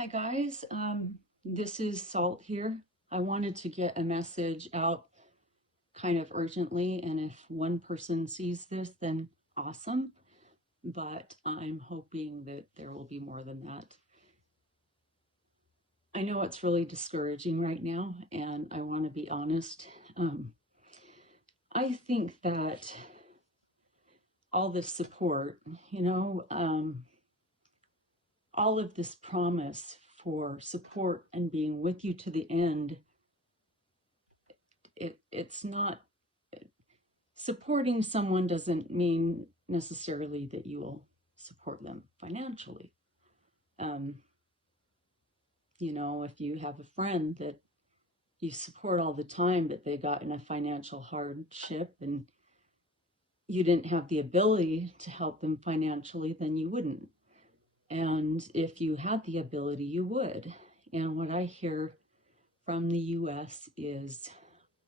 Hi guys, this is Salt here. I wanted to get a message out kind of urgently, and if one person sees this, then awesome, but I'm hoping that there will be more than that. I know it's really discouraging right now, and I want to be honest. I think that all this support, all of this promise for support and being with you to the end, it's not supporting someone doesn't mean necessarily that you will support them financially. Um, if you have a friend that you support all the time, but they got in a financial hardship and you didn't have the ability to help them financially, then you wouldn't. And if you had the ability, you would. And what I hear from the US is,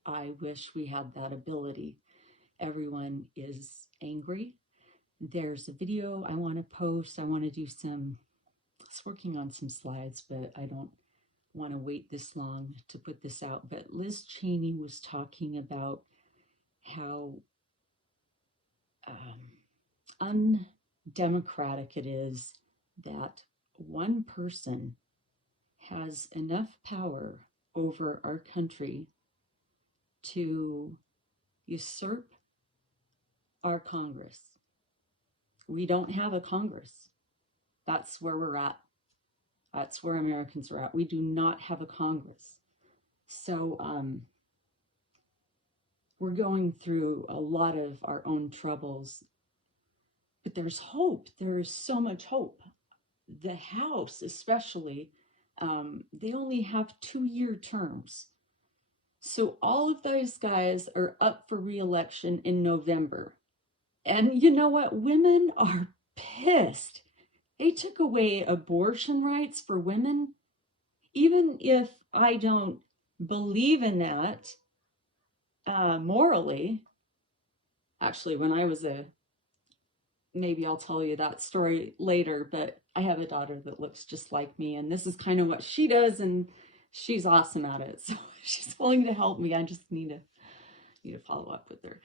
I wish we had that ability. Everyone is angry. There's a video I want to post. I want to do it's working on some slides, but I don't want to wait this long to put this out. But Liz Cheney was talking about how undemocratic it is that one person has enough power over our country to usurp our Congress. We don't have a Congress. That's where we're at. That's where Americans are at. We do not have a Congress. So we're going through a lot of our own troubles, but there's hope. There is so much hope. The House, especially, they only have 2-year terms. So all of those guys are up for re-election in November. And you know what? Women are pissed. They took away abortion rights for women. Even if I don't believe in that morally, actually, when I was maybe I'll tell you that story later, but I have a daughter that looks just like me, and this is kind of what she does, and she's awesome at it. So she's willing to help me. I just need to follow up with her.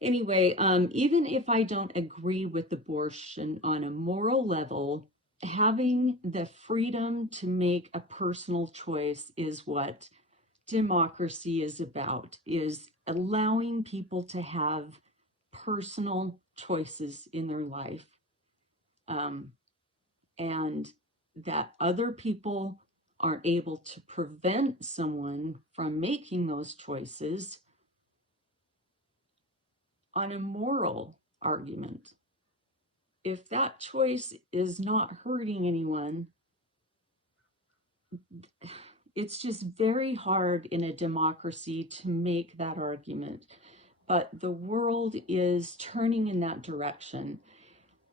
Anyway, even if I don't agree with abortion on a moral level, having the freedom to make a personal choice is what democracy is about, is allowing people to have personal choices in their life, and that other people aren't able to prevent someone from making those choices on a moral argument. If that choice is not hurting anyone, it's just very hard in a democracy to make that argument. But the world is turning in that direction.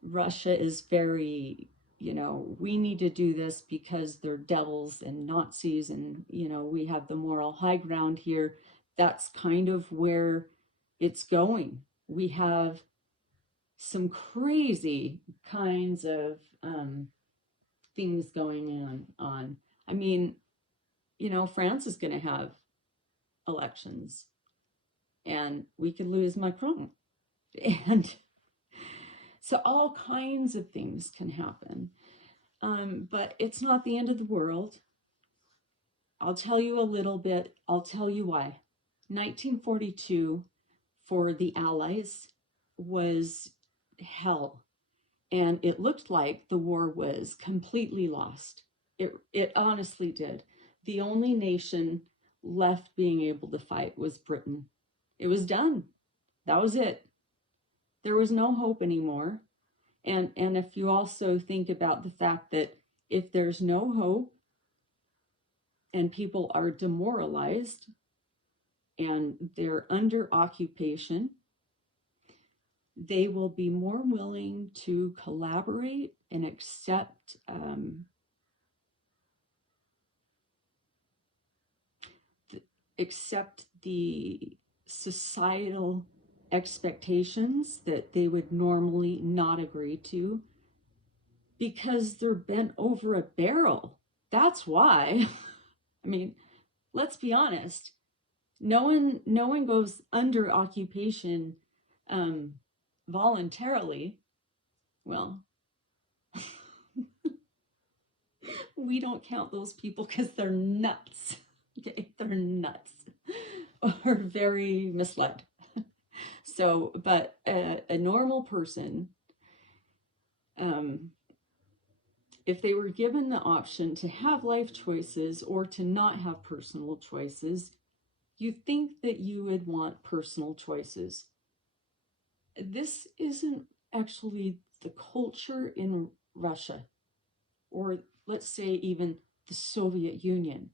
Russia is very, we need to do this because they're devils and Nazis, and, we have the moral high ground here. That's kind of where it's going. We have some crazy kinds of things going on. I mean, France is going to have elections, and we could lose Macron. And so all kinds of things can happen. But it's not the end of the world. I'll tell you a little bit. I'll tell you why. 1942 for the Allies was hell. And it looked like the war was completely lost. It honestly did. The only nation left being able to fight was Britain. It was done. That was it. There was no hope anymore. And if you also think about the fact that if there's no hope and people are demoralized and they're under occupation, they will be more willing to collaborate and accept the societal expectations that they would normally not agree to, because they're bent over a barrel. That's why. I mean, let's be honest. No one goes under occupation um, voluntarily. Well, we don't count those people because they're nuts. Okay, they're nuts or very misled. So, but a normal person, um, if they were given the option to have life choices or to not have personal choices, you think that you would want personal choices. This isn't actually the culture in Russia, or let's say even the Soviet Union,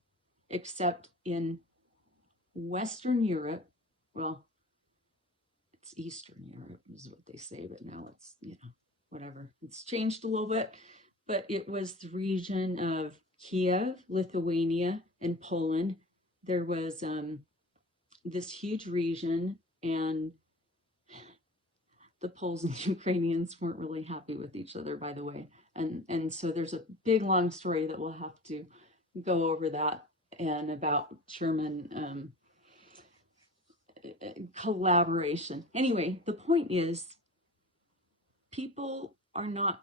except in Western Europe. Well, it's Eastern Europe is what they say, but now it's, whatever. It's changed a little bit, but it was the region of Kiev, Lithuania, and Poland. There was this huge region, and the Poles and Ukrainians weren't really happy with each other, by the way. And so there's a big long story that we'll have to go over that, and about German collaboration. Anyway, the point is, people are not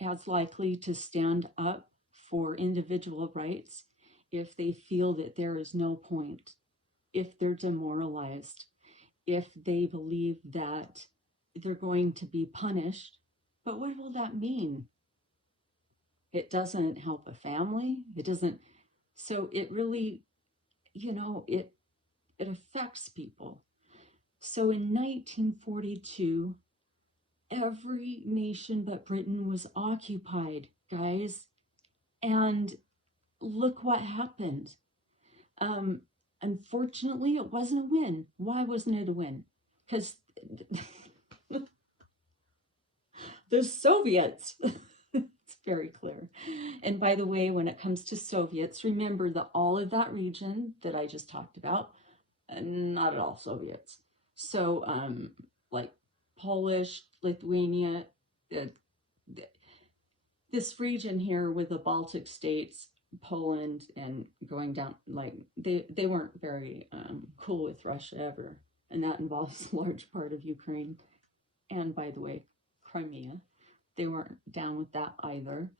as likely to stand up for individual rights if they feel that there is no point, if they're demoralized, if they believe that they're going to be punished. But what will that mean? It doesn't help a family. It doesn't. So it really, it affects people. So in 1942, every nation but Britain was occupied, guys. And look what happened. Um, Unfortunately, it wasn't a win. Why wasn't it a win? Because the Soviets. It's very clear. And by the way, when it comes to Soviets, remember that all of that region that I just talked about, not at all Soviets. So, like Polish, Lithuania, uh, this region here with the Baltic states, Poland, and going down, like they weren't very cool with Russia ever, and that involves a large part of Ukraine. And by the way, Crimea, they weren't down with that either.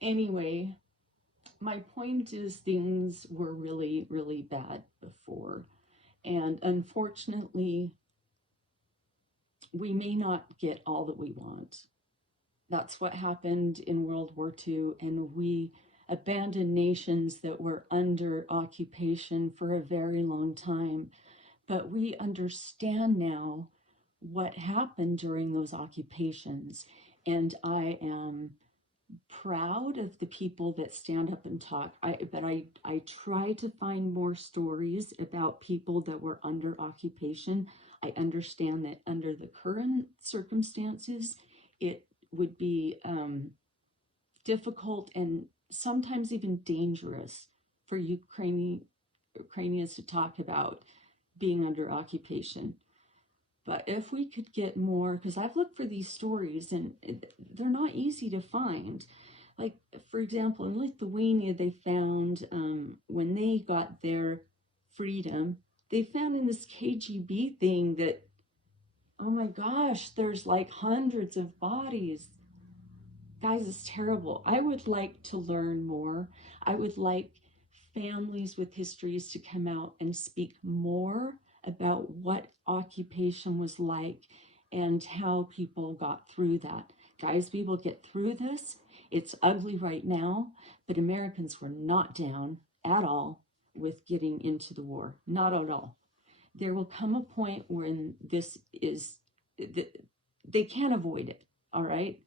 Anyway, my point is things were really, really bad before. And unfortunately, we may not get all that we want. That's what happened in World War II, and we abandoned nations that were under occupation for a very long time. But we understand now what happened during those occupations, and I am proud of the people that stand up and talk. But I try to find more stories about people that were under occupation. I understand that under the current circumstances, it would be difficult and sometimes even dangerous for Ukrainians to talk about being under occupation. But if we could get more, because I've looked for these stories and they're not easy to find. Like, for example, in Lithuania, they found when they got their freedom, they found in this KGB thing that, oh my gosh, there's like hundreds of bodies. Guys, it's terrible. I would like to learn more. I would like families with histories to come out and speak more about what occupation was like and how people got through that. Guys, we will get through this. It's ugly right now, but Americans were not down at all with getting into the war. Not at all. There will come a point when this is, they can't avoid it. All right.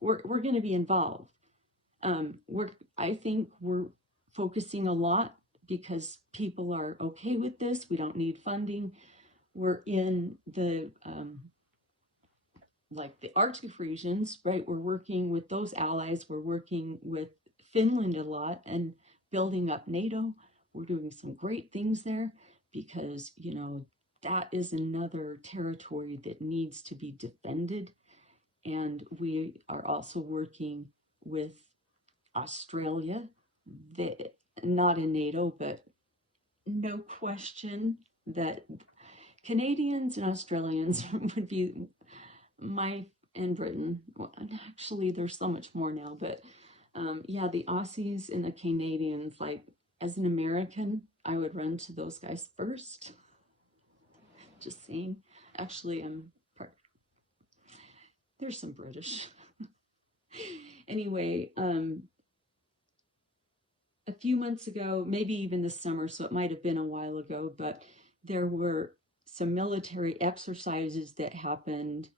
We're going to be involved. I think we're focusing a lot because people are okay with this. We don't need funding. We're in the like the Arctic regions, right? We're working with those allies. We're working with Finland a lot and building up NATO. We're doing some great things there because, that is another territory that needs to be defended. And we are also working with Australia, they, not in NATO, but no question that Canadians and Australians would be my, and Britain. Well, actually, there's so much more now, but yeah, the Aussies and the Canadians, like as an American, I would run to those guys first. Just saying. Actually, there's some British. Anyway, a few months ago, maybe even this summer, so it might have been a while ago, but there were some military exercises that happened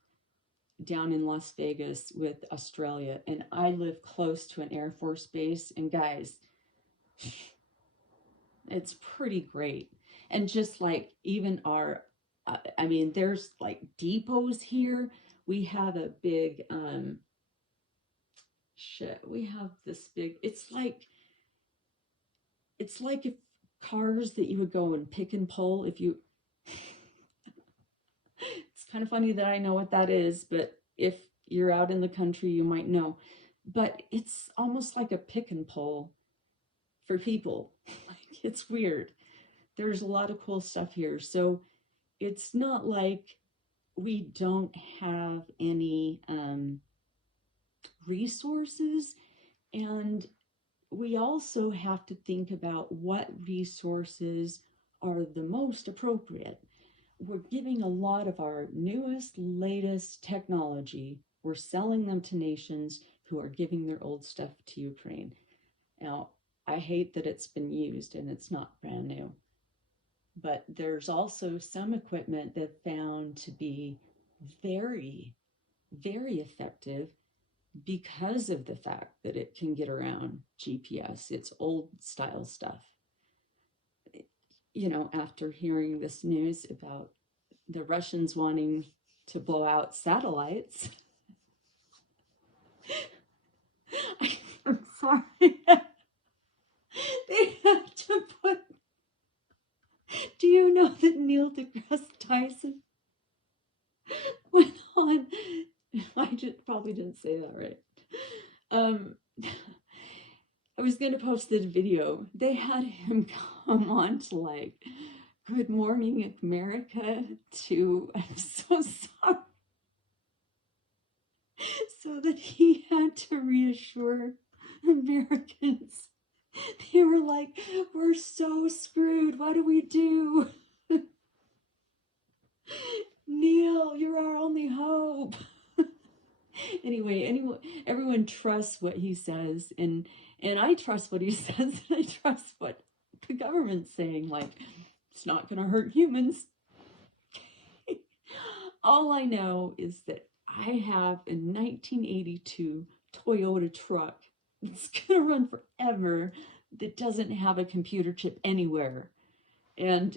down in Las Vegas with Australia. And I live close to an Air Force base. And guys, it's pretty great. And just like even our, I mean, there's like depots here. We have a big, we have this big, it's like if cars that you would go and pick and pull if you, it's kind of funny that I know what that is, but if you're out in the country, you might know. But it's almost like a pick and pull for people. Like, it's weird. There's a lot of cool stuff here. So it's not like we don't have any resources. And we also have to think about what resources are the most appropriate. We're giving a lot of our newest, latest technology, we're selling them to nations who are giving their old stuff to Ukraine. Now, I hate that it's been used and it's not brand new, but there's also some equipment that found to be very, very effective because of the fact that it can get around GPS. It's old style stuff. You know, after hearing this news about the Russians wanting to blow out satellites, I'm sorry. They have to put. Do you know that Neil deGrasse Tyson went on? Probably didn't say that right. I was going to post this video. They had him come on to like, Good Morning America to, I'm so sorry. So that he had to reassure Americans. They were like, we're so screwed. What do we do? Neil, you're our only hope. Anyway, everyone trusts what he says, and I trust what he says, and I trust what the government's saying. Like, it's not going to hurt humans. All I know is that I have a 1982 Toyota truck. It's going to run forever. That doesn't have a computer chip anywhere. And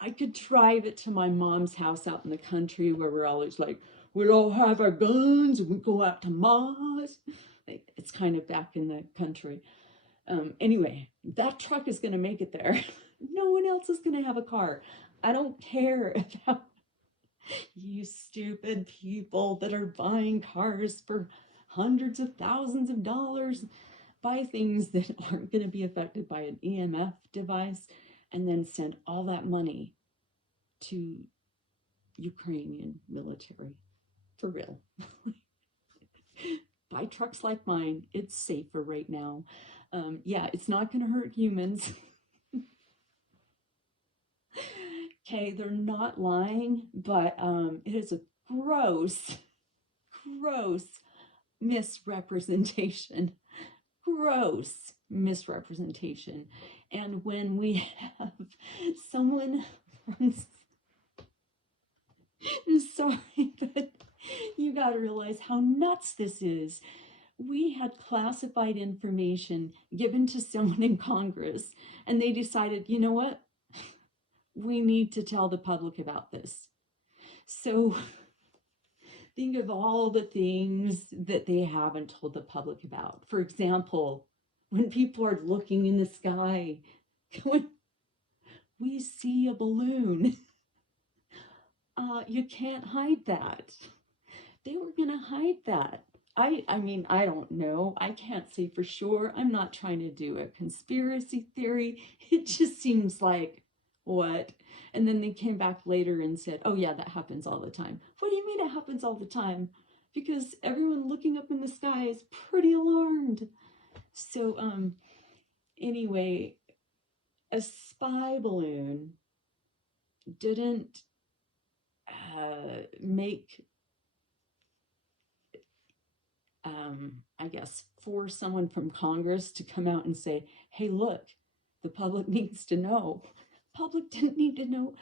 I could drive it to my mom's house out in the country where we're always like, we'd all have our guns and we go out to Mars. It's kind of back in the country. Anyway, that truck is going to make it there. No one else is going to have a car. I don't care about you stupid people that are buying cars for hundreds of thousands of dollars. Buy things that aren't going to be affected by an EMF device and then send all that money to Ukrainian military. For real. Buy trucks like mine. It's safer right now. Yeah, it's not going to hurt humans. Okay, they're not lying, but it is a gross misrepresentation. Gross misrepresentation. And when we have someone from, I'm sorry, but you got to realize how nuts this is. We had classified information given to someone in Congress, and they decided, you know what? We need to tell the public about this. So think of all the things that they haven't told the public about. For example, when people are looking in the sky, when we see a balloon, you can't hide that. They were going to hide that. I mean, I don't know. I can't say for sure. I'm not trying to do a conspiracy theory. It just seems like, what? And then they came back later and said, oh, yeah, that happens all the time. What do you mean it happens all the time? Because everyone looking up in the sky is pretty alarmed. So, anyway, a spy balloon didn't make, I guess, for someone from Congress to come out and say, hey, look, the public needs to know. Public didn't need to know.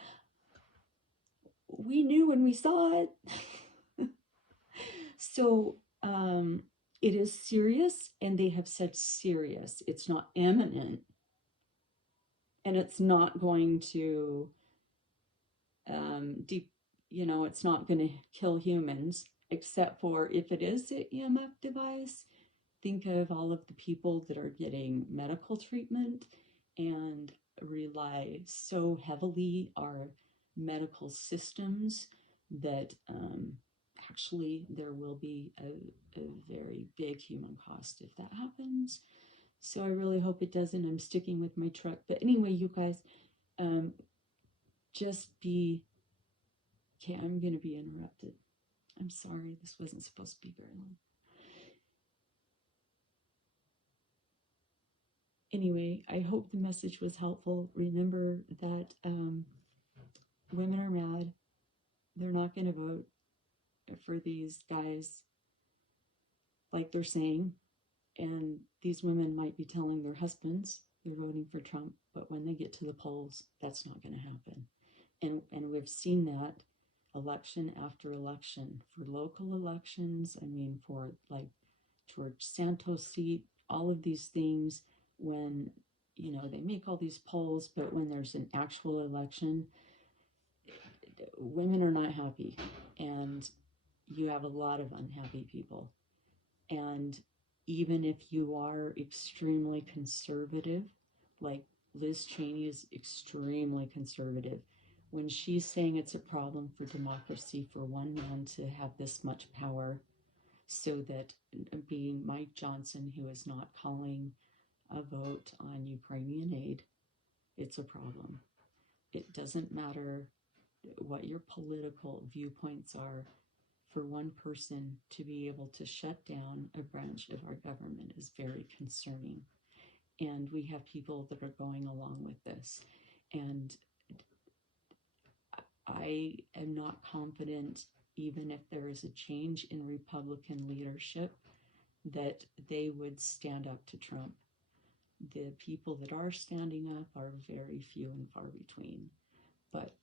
We knew when we saw it. So it is serious, and they have said serious. It's not imminent, and it's not going to it's not going to kill humans, except for if it is an EMF device. Think of all of the people that are getting medical treatment and rely so heavily our medical systems that actually there will be a very big human cost if that happens. So I really hope it doesn't. I'm sticking with my truck. But anyway, you guys, just be, okay, I'm going to be interrupted. I'm sorry, this wasn't supposed to be very long. Anyway, I hope the message was helpful. Remember that women are mad. They're not going to vote for these guys like they're saying. And these women might be telling their husbands they're voting for Trump, but when they get to the polls, that's not going to happen. And we've seen that election after election, for local elections. I mean, for like George Santos seat, all of these things, when they make all these polls, but when there's an actual election, women are not happy, and you have a lot of unhappy people. And even if you are extremely conservative, like Liz Cheney is extremely conservative, when she's saying it's a problem for democracy for one man to have this much power, so that being Mike Johnson, who is not calling a vote on Ukrainian aid, it's a problem. It doesn't matter what your political viewpoints are. For one person to be able to shut down a branch of our government is very concerning. And we have people that are going along with this. And I am not confident, even if there is a change in Republican leadership, that they would stand up to Trump. The people that are standing up are very few and far between. But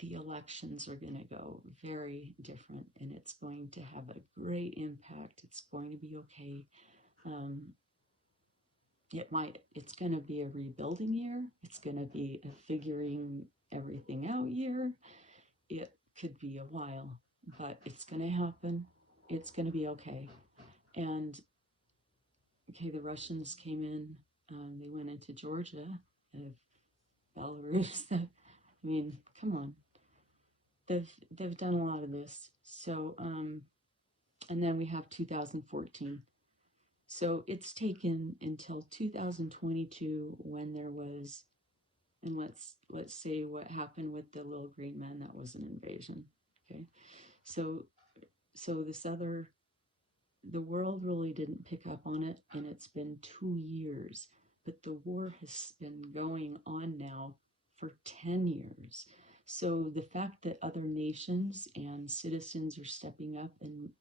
the elections are going to go very different, and it's going to have a great impact. It's going to be okay. It's going to be a rebuilding year. It's going to be a figuring everything out year. It could be a while, but it's going to happen. It's going to be okay. And okay, the Russians came in. They went into Georgia, Belarus. I mean, come on. They've done a lot of this. So, and then we have 2014. So it's taken until 2022 when there was, and let's say what happened with the little green man. That was an invasion. Okay, so the world really didn't pick up on it, and it's been 2 years. But the war has been going on now for 10 years. So the fact that other nations and citizens are stepping up and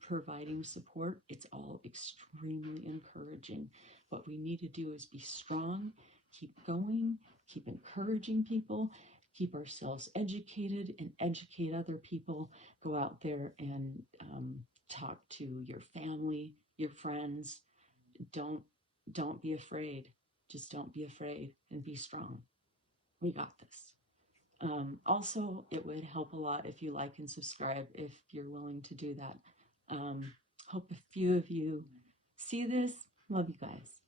providing support, it's all extremely encouraging. What we need to do is be strong, keep going, keep encouraging people, keep ourselves educated, and educate other people. Go out there and talk to your family, your friends. Don't be afraid. Just don't be afraid, and be strong. We got this. Also, it would help a lot if you like and subscribe, if you're willing to do that. Hope a few of you see this. Love you guys.